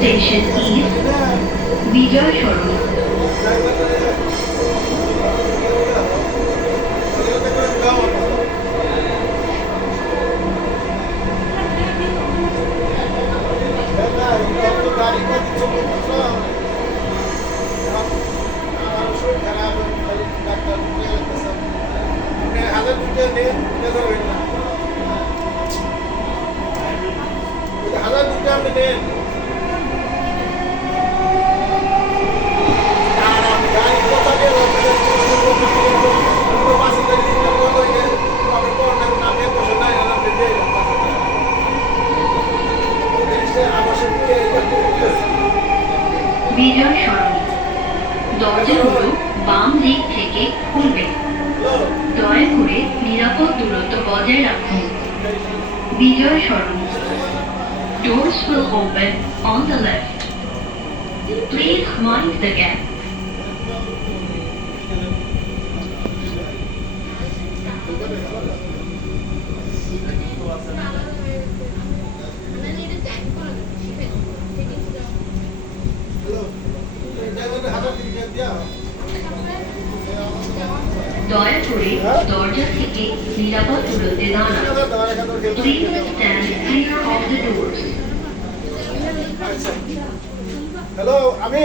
Station is Vijay Shore. বিজয় সরণি দরজাগুলো বাম দিক থেকে খুলবে। দয়া করে নিরাপদ দূরত্ব বজায় রাখুন। বিজয় সরণি Doors will open on the left. Please mind the gap. দয়া করে দরজা থেকে নিরাপদ দূরত্বে দাঁড়ান। Please stand clear of the doors. Hello, আমি